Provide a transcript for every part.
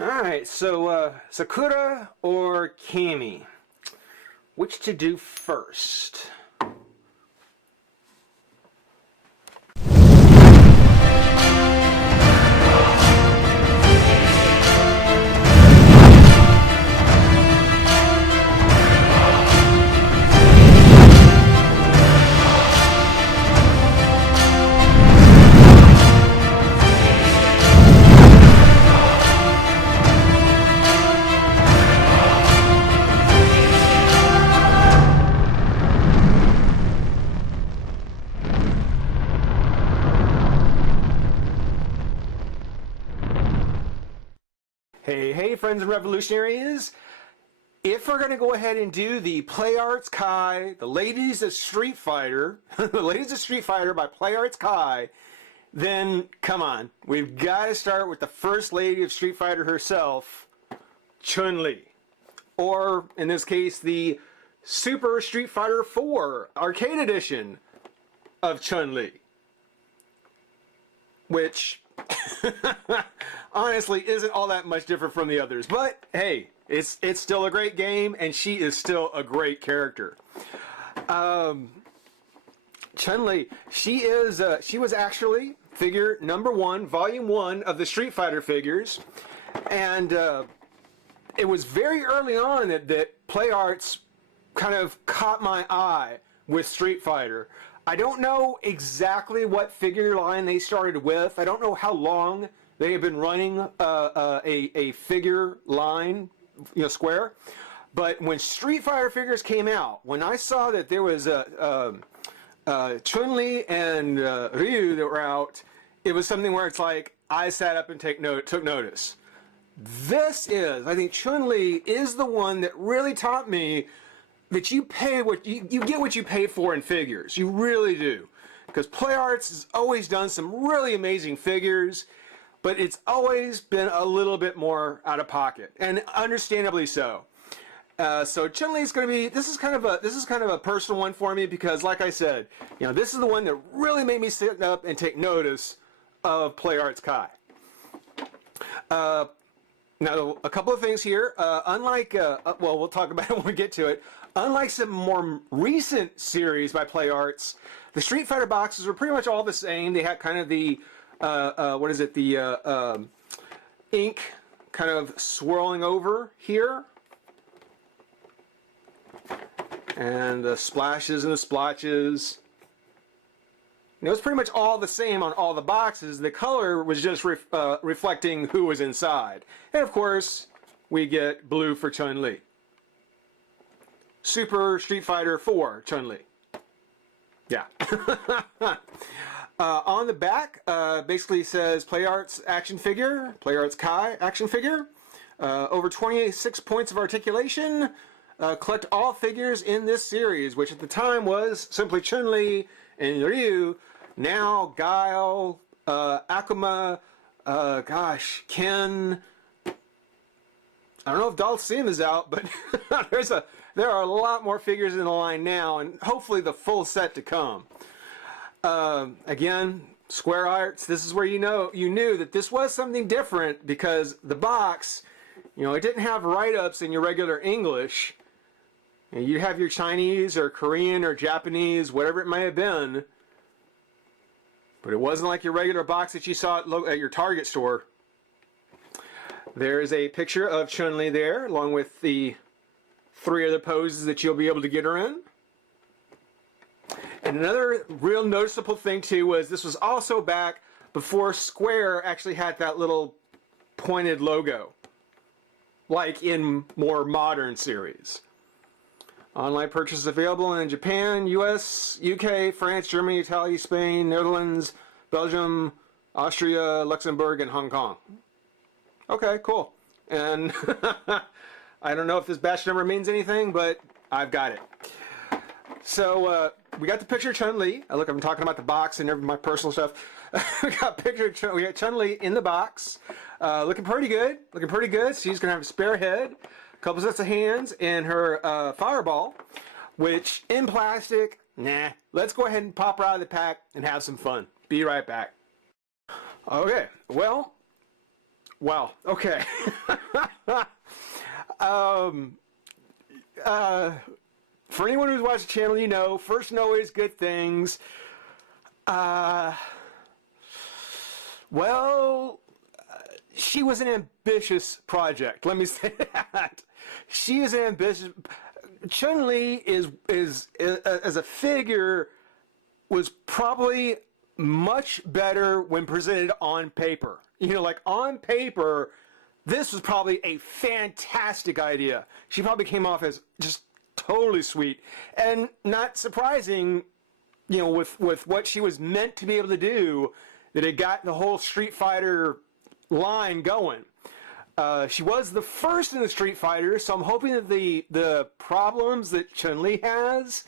Alright, so Sakura or Kami? Which to do first? Hey, friends and revolutionaries. If we're going to go ahead and do the Play Arts Kai, the Ladies of Street Fighter, the Ladies of Street Fighter by Play Arts Kai, then come on. We've got to start with the first lady of Street Fighter herself, Chun-Li. Or, in this case, the Super Street Fighter 4 Arcade Edition of Chun-Li. Which honestly isn't all that much different from the others, but hey, it's still a great game, and she is still a great character. Chun-Li, she was actually figure number 1, volume 1 of the Street Fighter figures, and it was very early on that Play Arts kind of caught my eye with Street Fighter. I don't know exactly what figure line they started with. I don't know how long they have been running a figure line, square. But when Street Fighter figures came out, when I saw that there was Chun-Li and Ryu that were out, it was something where it's like I sat up and took notice. I think Chun-Li is the one that really taught me that you pay what you get what you pay for in figures. You really do. Because Play Arts has always done some really amazing figures, but it's always been a little bit more out of pocket, and understandably so. So Chun-Li is going to be, this is kind of a personal one for me, because like I said, this is the one that really made me sit up and take notice of Play Arts Kai. Now, a couple of things here. Unlike, we'll talk about it when we get to it. Unlike some more recent series by Play Arts, the Street Fighter boxes were pretty much all the same. They had kind of the, ink kind of swirling over here. And the splashes and the splotches. It was pretty much all the same on all the boxes. The color was just reflecting who was inside. And of course, we get blue for Chun-Li. Super Street Fighter 4 Chun-Li. Yeah. On the back, basically says Play Arts action figure, Play Arts Kai action figure. Over 26 points of articulation. Collect all figures in this series, which at the time was simply Chun-Li and Ryu. Now Guile, Akuma, Ken. I don't know if Dalsim is out, but there are a lot more figures in the line now, and hopefully the full set to come. Again, Square Arts. This is where you knew that this was something different, because the box, it didn't have write-ups in your regular English. You'd have your Chinese or Korean or Japanese, whatever it may have been. But it wasn't like your regular box that you saw at your Target store. There's a picture of Chun-Li there, along with the 3 other poses that you'll be able to get her in. And another real noticeable thing too was this was also back before Square actually had that little pointed logo, like in more modern series. Online purchase available in Japan, US, UK, France, Germany, Italy, Spain, Netherlands, Belgium, Austria, Luxembourg, and Hong Kong. Okay, cool. And I don't know if this batch number means anything, but I've got it. So we got the picture of Chun-Li. Look, I'm talking about the box and my personal stuff. We got a picture of we got Chun-Li in the box. Looking pretty good. She's going to have a spare head, a couple sets of hands, and her fireball, which in plastic, nah. Let's go ahead and pop her out of the pack and have some fun. Be right back. Okay, well, Wow. Okay. um, for anyone who's watched the channel, you know, first and always good things. Uh, well, she was an ambitious project. Let me say that. She is an ambitious. Chun-Li is as a figure was probably much better when presented on paper. You know, like on paper, this was probably a fantastic idea. She probably came off as just totally sweet and not surprising, you know, with what she was meant to be able to do, that it got the whole Street Fighter line going. She was the first in the Street Fighter, so I'm hoping that the problems that Chun-Li has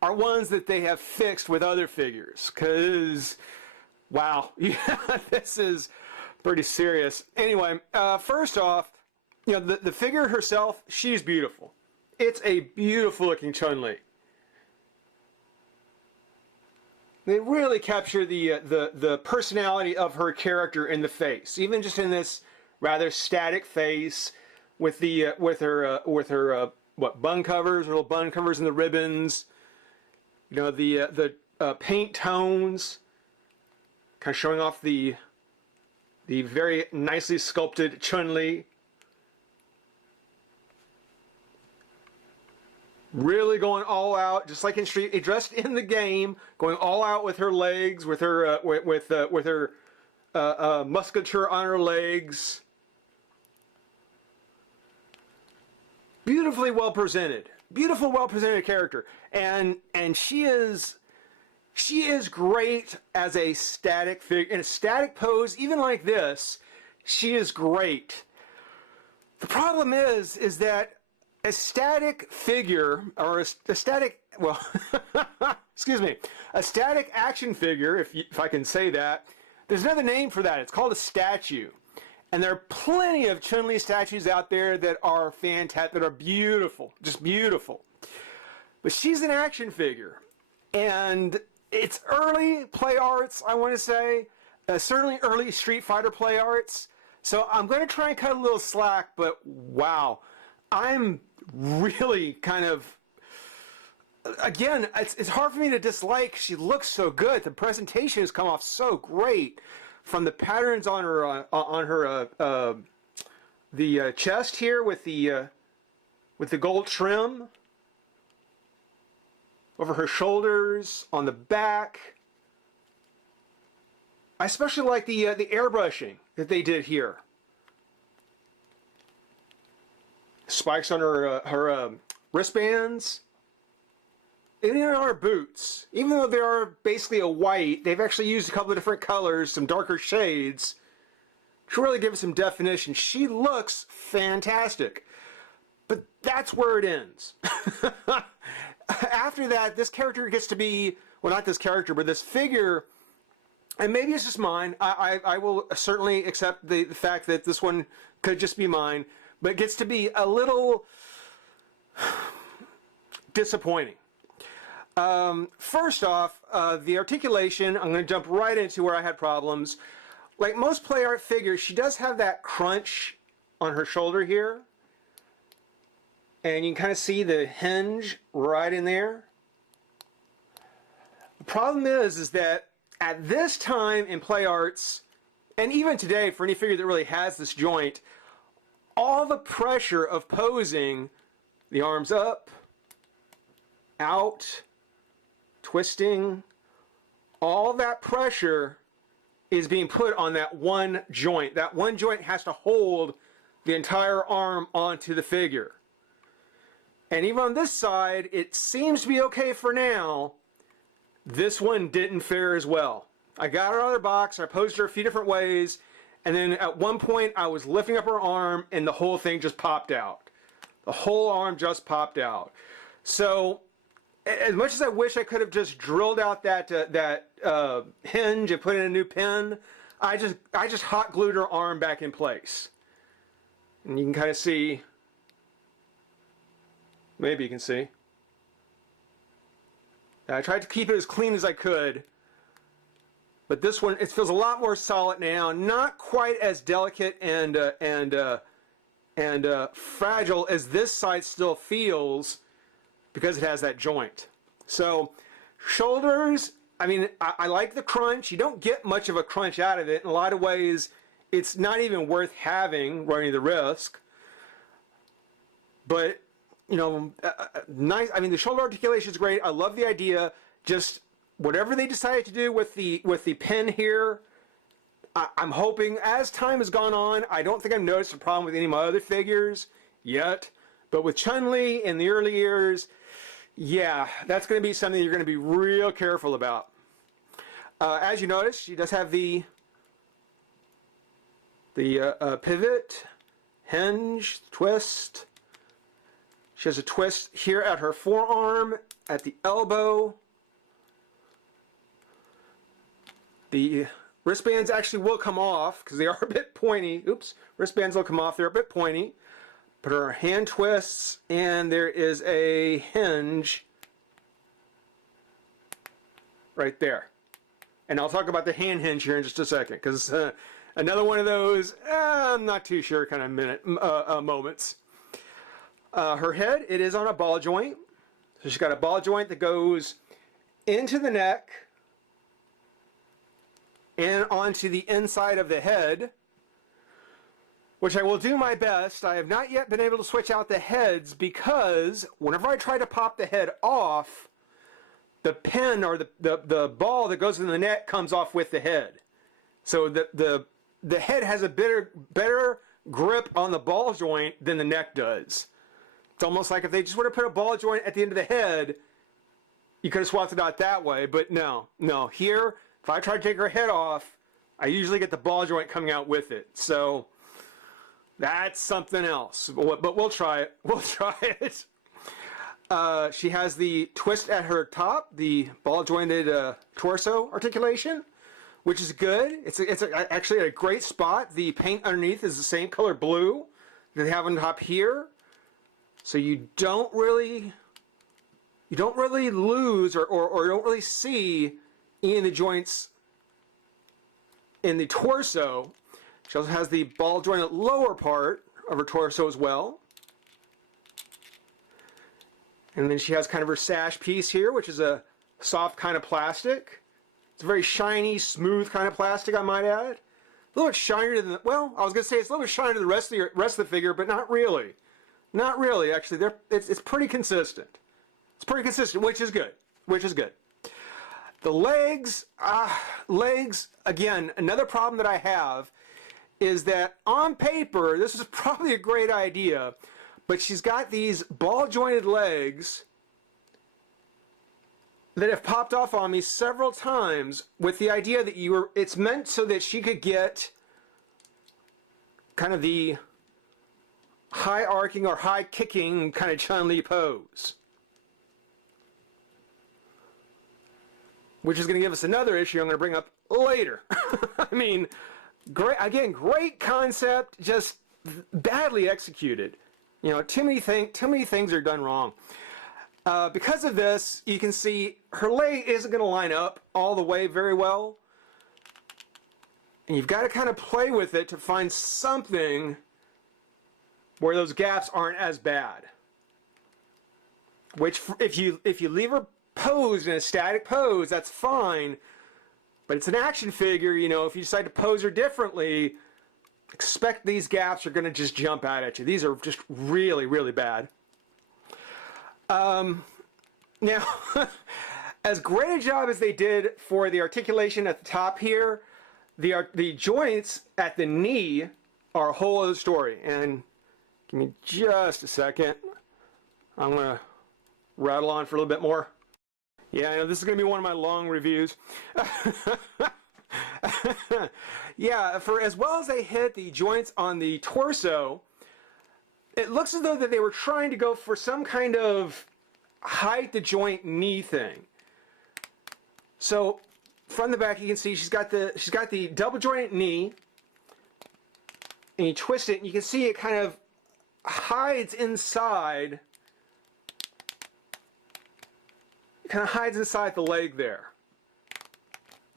are ones that they have fixed with other figures. Because, wow, yeah, this is pretty serious. Anyway, first off, you know, the figure herself, she's beautiful. It's a beautiful looking Chun-Li. They really capture the personality of her character in the face, even just in this rather static face with the with her what bun covers, little bun covers and the ribbons. You know, the paint tones, kind of showing off the very nicely sculpted Chun-Li. Really going all out, just like in Street, dressed in the game, going all out with her legs, with her with her musculature on her legs. Beautifully well presented, well presented character, and she is great as a static figure in a static pose, even like this. She is great. The problem is that a static figure, or a static, well, excuse me, a static action figure, if I can say that, there's another name for that. It's called a statue. And there are plenty of Chun-Li statues out there that are fantastic, that are beautiful, just beautiful. But she's an action figure. And it's early play arts, I want to say. Certainly early Street Fighter play arts. So I'm going to try and cut a little slack, but wow. I'm really kind of, again, it's hard for me to dislike. She looks so good. The presentation has come off so great, from the patterns on her the chest here with the gold trim over her shoulders, on the back. I especially like the airbrushing that they did here. Spikes on her wristbands, and even on her boots. Even though they are basically a white, they've actually used a couple of different colors, some darker shades, to really give it some definition. She looks fantastic. But that's where it ends. After that, this character gets to be, well, not this character, but this figure, and maybe it's just mine. I will certainly accept the fact that this one could just be mine, but it gets to be a little disappointing. First off, the articulation, I'm going to jump right into where I had problems. Like most play art figures, she does have that crunch on her shoulder here. And you can kind of see the hinge right in there. The problem is that at this time in play arts, and even today for any figure that really has this joint, all the pressure of posing, the arms up, out, twisting, all that pressure is being put on that one joint. That one joint has to hold the entire arm onto the figure. And even on this side, it seems to be okay for now. This one didn't fare as well. I got her out of the box, I posed her a few different ways, and then at one point I was lifting up her arm and the whole thing just popped out. The whole arm just popped out. So as much as I wish I could have just drilled out that hinge and put in a new pin, I just hot glued her arm back in place. And you can kind of see, maybe you can see. I tried to keep it as clean as I could. But this one, it feels a lot more solid now. Not quite as delicate and fragile as this side still feels because it has that joint. So shoulders, I mean, I like the crunch. You don't get much of a crunch out of it. In a lot of ways, it's not even worth having, running the risk. But, you know, nice. I mean, the shoulder articulation is great. I love the idea. Just whatever they decided to do with the pen here, I'm hoping as time has gone on, I don't think I've noticed a problem with any of my other figures yet. But with Chun-Li in the early years, yeah, that's going to be something you're going to be real careful about. As you notice, she does have the pivot, hinge, twist. She has a twist here at her forearm, at the elbow. The wristbands actually will come off because they are a bit pointy. Oops, wristbands will come off. They're a bit pointy. But her hand twists, and there is a hinge right there. And I'll talk about the hand hinge here in just a second because another one of those, I'm not too sure kind of moments. Her head, it is on a ball joint. So she's got a ball joint that goes into the neck and onto the inside of the head, which I will do my best. I have not yet been able to switch out the heads because whenever I try to pop the head off, the pin or the ball that goes in the neck comes off with the head. So the head has a better grip on the ball joint than the neck does. It's almost like if they just would have put a ball joint at the end of the head, you could have swapped it out that way, but no. Here, if I try to take her head off, I usually get the ball joint coming out with it. So that's something else, but we'll try it. We'll try it. She has the twist at her top, the ball jointed torso articulation, which is good. It's actually a great spot. The paint underneath is the same color blue that they have on top here. So you don't really lose or don't really see any of the joints in the torso. She also has the ball jointed lower part of her torso as well. And then she has kind of her sash piece here, which is a soft kind of plastic. It's a very shiny, smooth kind of plastic, I might add. A little bit shinier than, well, I was going to say it's a little bit shinier than the rest of the figure, but not really. Not really, actually. It's pretty consistent. It's pretty consistent, which is good. The legs, again, another problem that I have is that on paper, this is probably a great idea, but she's got these ball-jointed legs that have popped off on me several times with the idea that it's meant so that she could get kind of the high arcing or high kicking kind of Chun-Li pose. Which is going to give us another issue I'm going to bring up later. I mean, great concept, just badly executed. You know, too many things are done wrong. Because of this, you can see her leg isn't going to line up all the way very well. And you've got to kind of play with it to find something where those gaps aren't as bad. Which, if you leave her posed in a static pose, that's fine. But it's an action figure, you know, if you decide to pose her differently, expect these gaps are going to just jump out at you. These are just really, really bad. Now, as great a job as they did for the articulation at the top here, the joints at the knee are a whole other story. And give me just a second. I'm going to rattle on for a little bit more. Yeah, I know this is going to be one of my long reviews. Yeah, for as well as they hit the joints on the torso, it looks as though that they were trying to go for some kind of hide the joint knee thing. So from the back you can see she's got the double jointed knee, and you twist it and you can see it kind of hides inside. It kind of hides inside the leg there.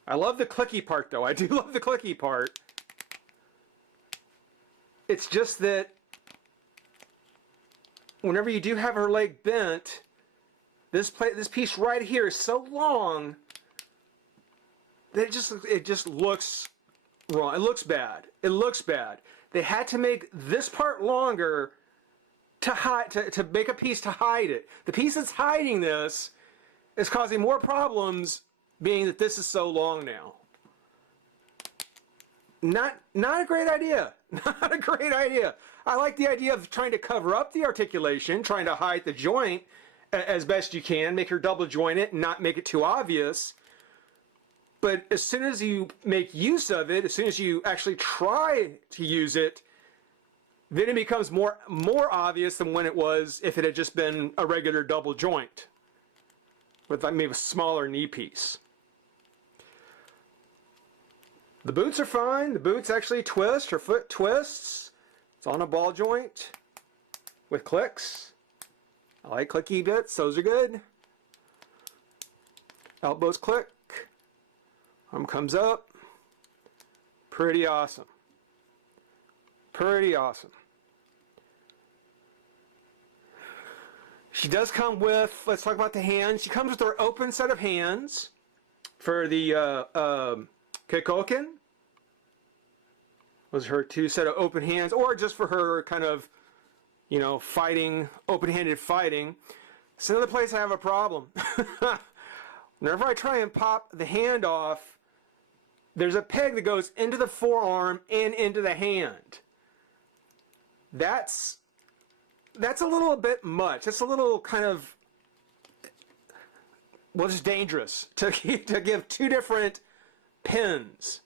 I love the clicky part though. I do love the clicky part. It's just that whenever you do have her leg bent, this piece right here is so long that it just looks wrong. It looks bad. It looks bad. They had to make this part longer to make a piece to hide it. The piece that's hiding this is causing more problems, being that this is so long now. Not a great idea. Not a great idea. I like the idea of trying to cover up the articulation, trying to hide the joint as best you can, make her double joint it and not make it too obvious. But as soon as you make use of it, as soon as you actually try to use it, then it becomes more obvious than when it was if it had just been a regular double joint with maybe a smaller knee piece. The boots are fine. The boots actually twist. Her foot twists. It's on a ball joint with clicks. I like clicky bits. Those are good. Elbows click. Arm comes up. Pretty awesome. Pretty awesome. She does come with, let's talk about the hands. She comes with her open set of hands for the Keikoken. Was her two set of open hands, or just for her kind of, you know, fighting, open-handed fighting. It's another place I have a problem. Whenever I try and pop the hand off, there's a peg that goes into the forearm and into the hand. That's a little bit much. That's a little kind of, well, just dangerous to give two different pins.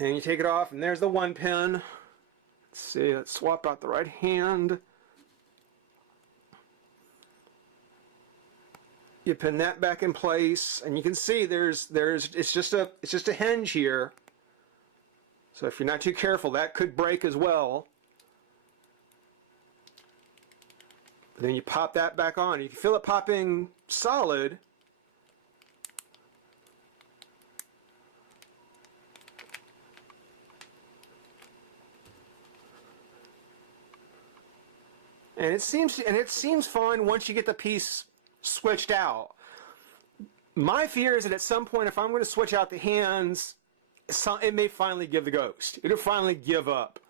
And you take it off, and there's the one pin. Let's see, let's swap out the right hand. You pin that back in place, and you can see it's just a hinge here. So if you're not too careful, that could break as well. Then you pop that back on. You can feel it popping solid. And it seems fine once you get the piece switched out. My fear is that at some point, if I'm going to switch out the hands, it may finally give the ghost. It'll finally give up.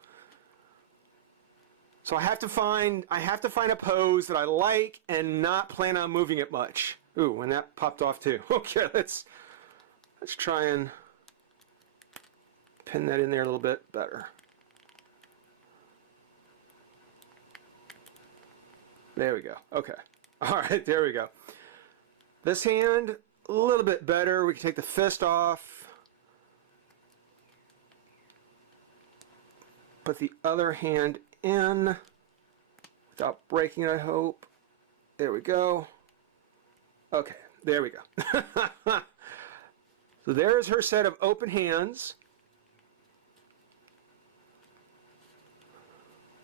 So I have to find a pose that I like and not plan on moving it much. Ooh, and that popped off too. Okay, let's try and pin that in there a little bit better. There we go. Okay. All right, there we go. This hand, a little bit better. We can take the fist off. Put the other hand in without breaking it, I hope. There we go. Okay, there we go. So there's her set of open hands,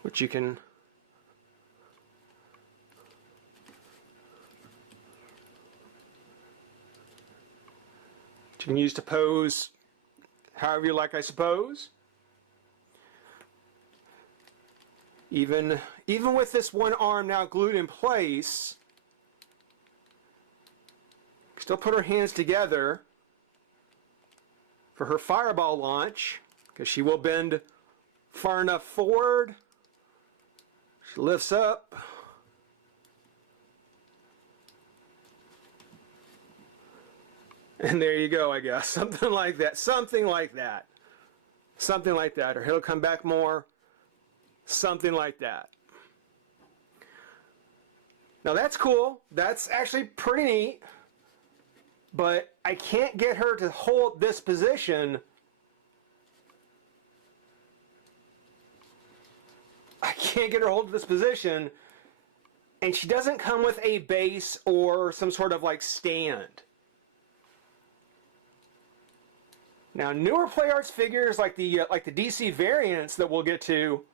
which you can use to pose however you like, I suppose. Even with this one arm now glued in place, still put her hands together for her fireball launch, because she will bend far enough forward. She lifts up. And there you go, I guess. Something like that. Something like that. Something like that. Or he'll come back more. Something like that. Now that's cool. That's actually pretty neat. But I can't get her to hold this position. I can't get her to hold this position. And she doesn't come with a base or some sort of like stand. Now, newer Play Arts figures like the DC variants that we'll get to,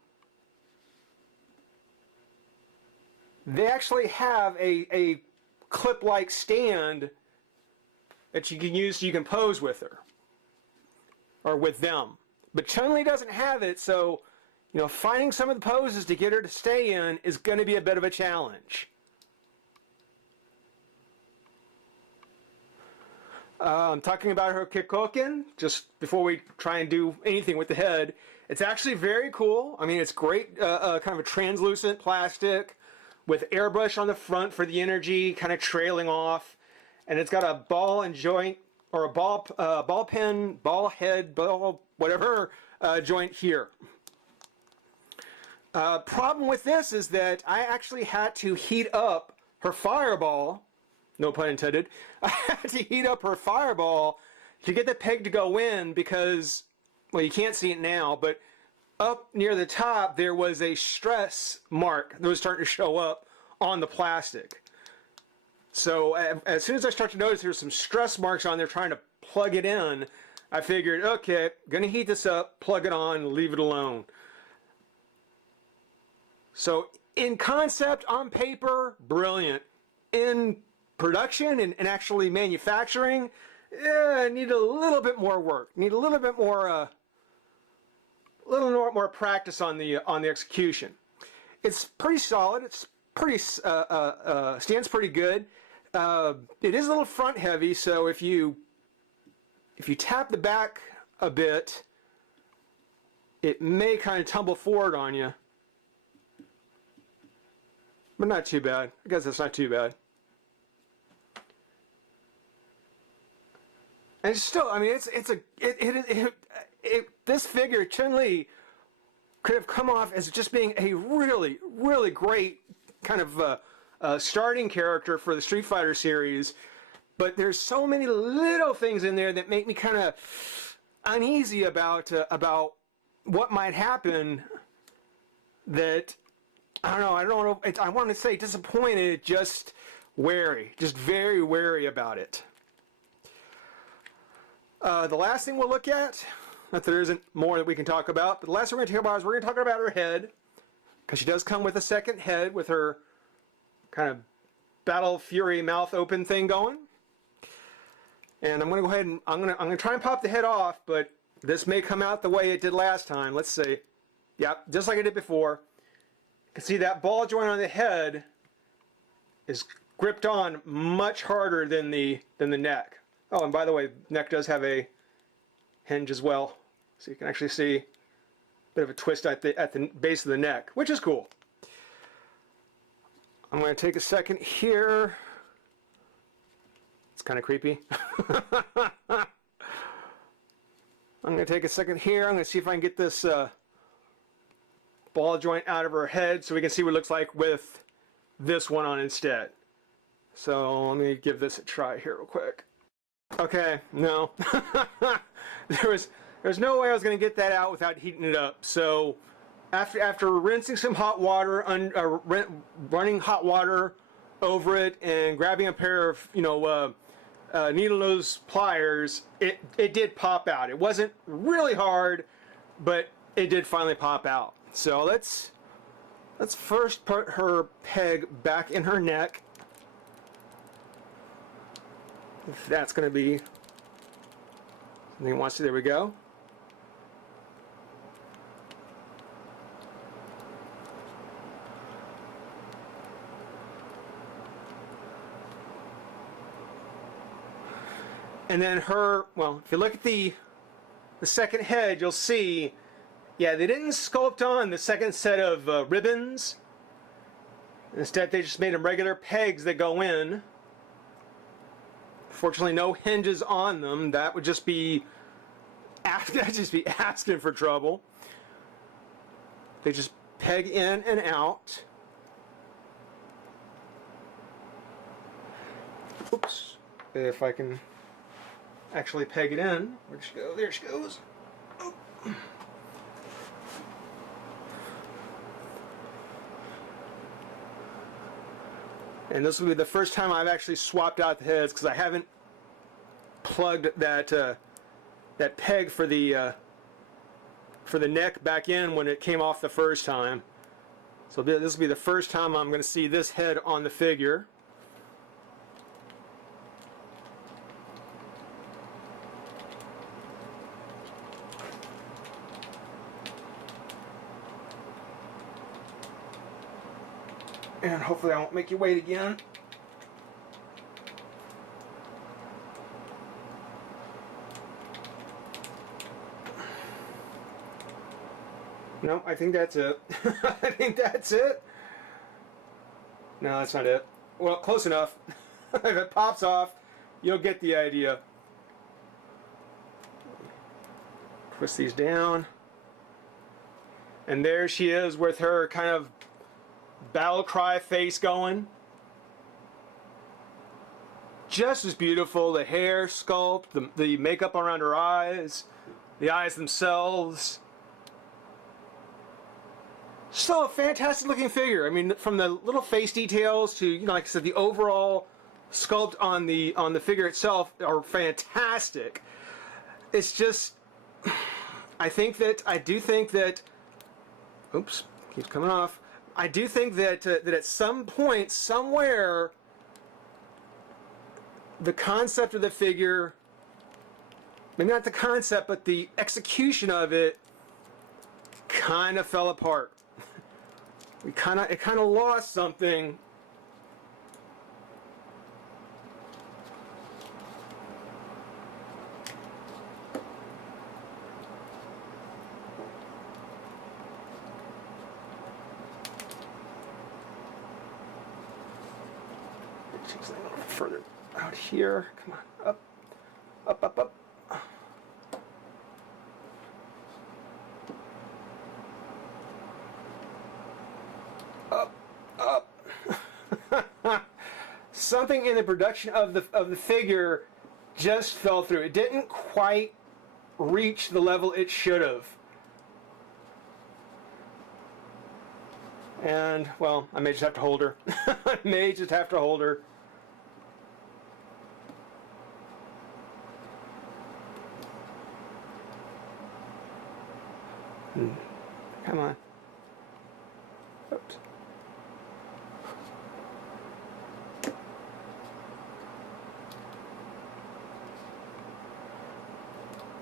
they actually have a clip-like stand that you can use so you can pose with her. Or with them. But Chun-Li doesn't have it, so, you know, finding some of the poses to get her to stay in is going to be a bit of a challenge. I'm talking about her kikoken, just before we try and do anything with the head. It's actually very cool. I mean, it's great, kind of a translucent plastic with airbrush on the front for the energy, kind of trailing off. And it's got a ball and joint, or a ball pen, ball head, ball, whatever, joint here. Problem with this is that I actually had to heat up her fireball, no pun intended, I had to heat up her fireball to get the peg to go in because, well, you can't see it now, but up near the top there was a stress mark that was starting to show up on the plastic. So as soon as I start to notice there's some stress marks on there trying to plug it in, I figured, okay, gonna heat this up, plug it on, leave it alone. So in concept, on paper, brilliant. In production and actually manufacturing, need a little bit more work. Need a little bit more, more practice on the execution. It's pretty solid. It's pretty stands pretty good. It is a little front heavy, so if you tap the back a bit, it may kind of tumble forward on you. But not too bad. I guess that's not too bad. And it's still, I mean, this figure, Chun-Li, could have come off as just being a really, really great kind of starting character for the Street Fighter series. But there's so many little things in there that make me kind of uneasy about what might happen. That I don't know. I want to say disappointed, just wary, just very wary about it. The last thing we'll look at, not that there isn't more that we can talk about, but the last thing we're going to talk about is we're going to talk about her head, because she does come with a second head with her kind of Battle Fury mouth open thing going. And I'm going to go ahead and I'm going to try and pop the head off, but this may come out the way it did last time. Let's see. Yep, just like I did before. You can see that ball joint on the head is gripped on much harder than the neck. Oh, and by the way, neck does have a hinge as well, so you can actually see a bit of a twist at the base of the neck, which is cool. I'm going to take a second here. It's kind of creepy. I'm going to take a second here. I'm going to see if I can get this ball joint out of her head so we can see what it looks like with this one on instead. So let me give this a try here real quick. Okay, no. There's no way I was going to get that out without heating it up. So after rinsing some hot water, running hot water over it and grabbing a pair of, needle nose pliers, it did pop out. It wasn't really hard, but it did finally pop out. So let's first put her peg back in her neck. If that's going to be something he wants to, there we go. And then her, well, if you look at the second head, you'll see, yeah, they didn't sculpt on the second set of ribbons. Instead, they just made them regular pegs that go in. Fortunately, no hinges on them. That would just be asking for trouble. They just peg in and out. Oops. If I can actually peg it in. Where'd she go? There she goes. Oh. And this will be the first time I've actually swapped out the heads because I haven't plugged that peg for the neck back in when it came off the first time. So this will be the first time I'm going to see this head on the figure. And hopefully I won't make you wait again. No, I think that's it. I think that's it. No, that's not it. Well, close enough. If it pops off, you'll get the idea. Twist these down. And there she is with her kind of battle cry face going. Just as beautiful. The hair sculpt, the makeup around her eyes, the eyes themselves. Still a fantastic looking figure. I mean, from the little face details to, you know, like I said, the overall sculpt on the figure itself are fantastic. It's just, I do think that, oops, keeps coming off. I do think that that at some point, somewhere, the concept of the figure, maybe not the concept, but the execution of it, kind of fell apart. It kind of lost something. Just a little further out here. Come on, up, up, up, up. Something in the production of the figure just fell through. It didn't quite reach the level it should have. And, well, I may just have to hold her. I may just have to hold her. Come on. Oops.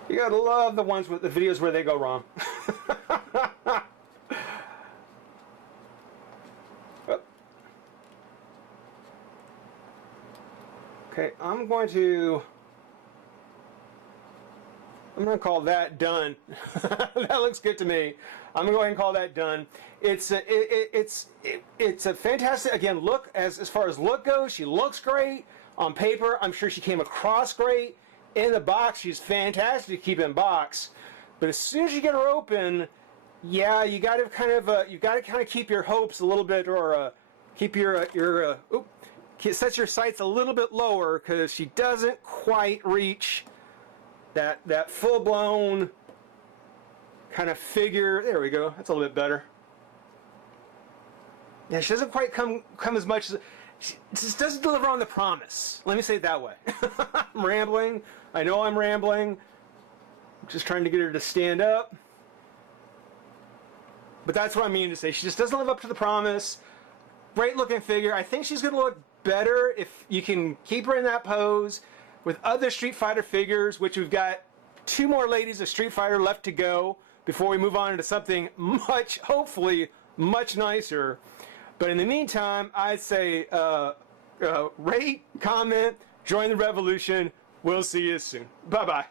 You gotta love the ones with the videos where they go wrong. Okay, I'm going to call that done. That looks good to me. I'm going to go ahead and call that done. It's a fantastic, again, look, as far as look goes, she looks great. On paper, I'm sure she came across great. In the box, she's fantastic to keep in box. But as soon as you get her open, yeah, you got to kind of keep your hopes a little bit, or keep set your sights a little bit lower, because she doesn't quite reach that full-blown kind of figure. There we go. That's a little bit better. Yeah, she doesn't quite come as much as... She just doesn't deliver on the promise. Let me say it that way. I'm rambling. I know I'm rambling. I'm just trying to get her to stand up. But that's what I mean to say. She just doesn't live up to the promise. Great looking figure. I think she's going to look better if you can keep her in that pose with other Street Fighter figures, which we've got 2 more ladies of Street Fighter left to go before we move on into something hopefully much nicer. But in the meantime, I'd say rate, comment, join the revolution. We'll see you soon. Bye-bye.